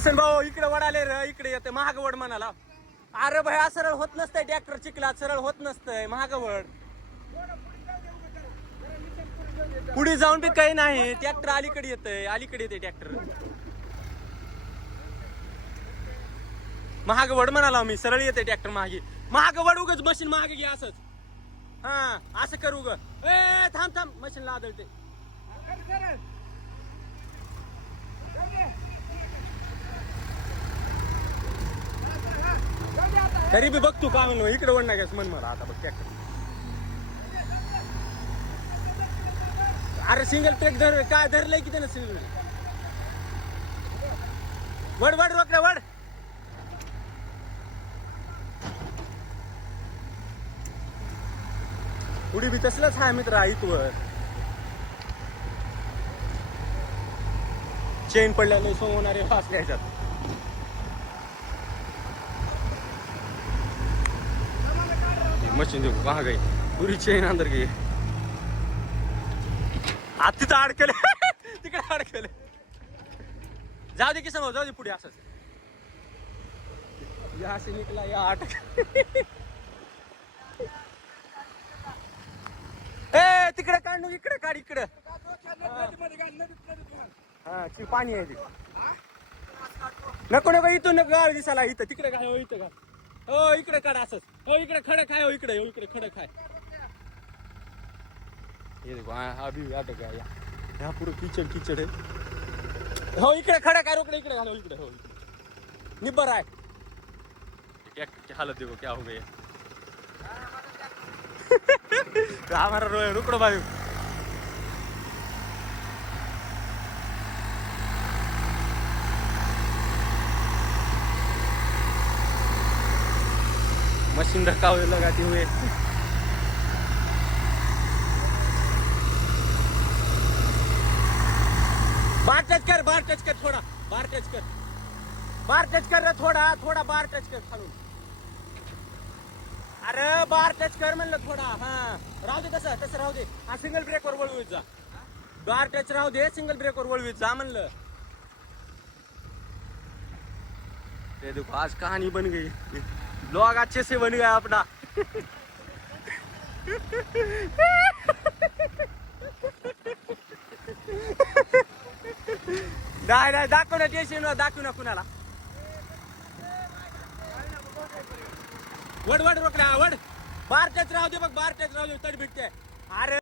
किसन भाऊ इकडे वडाले र इकडे येते महाग वड म्हणाला. अरे भया सरळ होत नसतंय ट्रॅक्टर चिखलात सरळ होत नसतंय महाग वड. पुढे जाऊन बी काही नाही ट्रॅक्टर अलीकडे येतंय अलीकडे येते ट्रॅक्टर. महाग वड म्हणाला मी सरळ येते ट्रॅक्टर मागे. महाग वड उगच मशीन मागे घे असंच. हा असं करू ग. ए थांब थांब मशीन लादळते. तरी बी बघ तू का म्हणून इकडे वड नाही म्हण मला आता बघ ट्रॅक्टर. अरे सिंगल ट्रॅक धर काय धरलंय की त्यानं सिंगल. वड वड रोकडे वड. पुढे बी तसलंच आहे मित्र इथवर. चेन पडल्याने सो होणारे फास घ्यायच्यात. मशीन देखो कहाँ गई पूरी चेन अंदर गई. आता तिथं अडकले तिकडे अडकले. जाऊ दे की समोर जाऊ दे पुढे असंच. या से निकला या अटक. ए तिकडे काढ इकडे काढ इकडे. हा पाणी आहे नको नको इथून नको गाळ दिसायला इथं तिकडे काय हो इथं का हो इकडे काढ असंच. हो इकडे खडक आहे हो इकडे हो इकडे खडक आहे. ये देखो अभी अटक गया यहाँ पूरा कीचड़ कीचड़ है. हो इकडे खडक आहे रोकडे इकडे घालो इकडे. हो इकडे निब्बर आहे. ट्रैक्टर की हालत देखो क्या हो गई. हमारा रोए रुकड़ो भाई. मशीन धक्का हुए लगाते हुए. बार टच कर थोड़ा बार टच कर रे थोड़ा थोड़ा बार टच कर खालून. अरे बार टच कर म्हणलं थोडा. हा राहू दे तसं तसं राहू दे. हा सिंगल ब्रेकवर वळवीत जा. बार टच राहू दे सिंगल ब्रेकवर वळवीत जा म्हणलं. ये देखो आज कहानी बन गई. लोग अच्छे से बन गया अपना. नाही नाही दाखव ना टेन्शन दाखवू ना कुणाला. वड वड रोकड्या वड. बार टच राहू दे बघ बार टच राहू दे तड भेटते. अरे